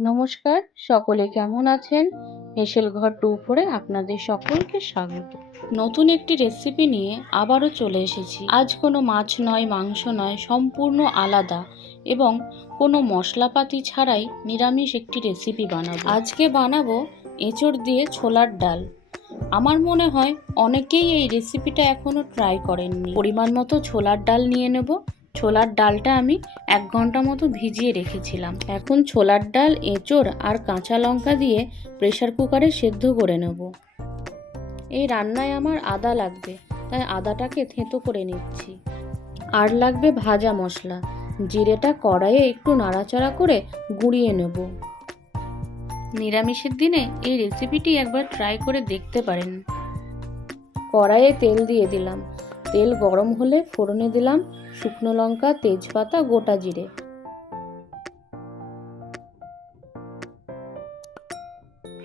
নমস্কার, সকলে কেমন আছেন? হেসেল ঘর টু ফোরে আপনাদের সকলকে স্বাগত। নতুন একটি রেসিপি নিয়ে আবারও চলে এসেছি। আজ কোনো মাছ নয়, মাংস নয়, সম্পূর্ণ আলাদা এবং কোনো মশলাপাতি ছাড়াই নিরামিষ একটি রেসিপি বানাবো। আজকে বানাবো এঁচড় দিয়ে ছোলার ডাল। আমার মনে হয় অনেকেই এই রেসিপিটা এখনও ট্রাই করেননি। পরিমাণ মতো ছোলার ডাল নিয়ে নেব। ছোলার ডালটা আমি এক ঘণ্টা মতো ভিজিয়ে রেখেছিলাম। এখন ছোলার ডাল, এঁচড় আর কাঁচা লঙ্কা দিয়ে প্রেশার কুকারে সেদ্ধ করে নেব। এই রান্নায় আমার আদা লাগবে, তাই আদাটাকে থেঁতো করে নিচ্ছি। আর লাগবে ভাজা মশলা, জিরেটা কড়াইয়ে একটু নাড়াচাড়া করে গুঁড়িয়ে নেব। নিরামিষের দিনে এই রেসিপিটি একবার ট্রাই করে দেখতে পারেন। কড়াইয়ে তেল দিয়ে দিলাম। তেল গরম হলে ফোড়নে দিলাম। শুকনো লঙ্কা, তেজপাতা, গোটা জিরে।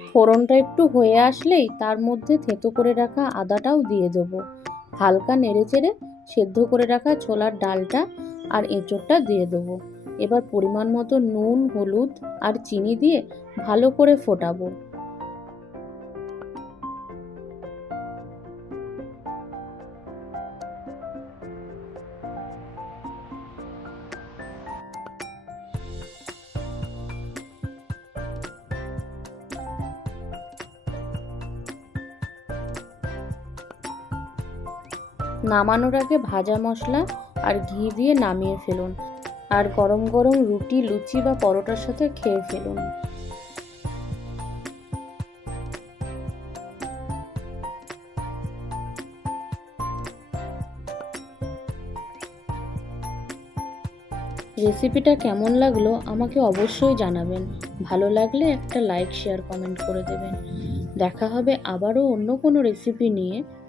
ফোড়নটা একটু হয়ে আসলেই তার মধ্যে থেঁতো করে রাখা আদাটাও দিয়ে দেবো। হালকা নেড়ে চেড়ে সেদ্ধ করে রাখা ছোলার ডালটা আর এঁচোড়টা দিয়ে দেবো। এবার পরিমাণ মতো নুন, হলুদ আর চিনি দিয়ে ভালো করে ফোটাবো। নামানোর আগে ভাজা মশলা আর ঘি দিয়ে নামিয়ে ফেলুন আর গরম গরম রুটি, লুচি বা পরোটার সাথে খেয়ে ফেলুন। রেসিপিটা কেমন লাগল আমাকে অবশ্যই জানাবেন। ভালো লাগলে একটা লাইক, শেয়ার, কমেন্ট করে দেবেন। দেখা হবে আবারও অন্য কোনো রেসিপি নিয়ে।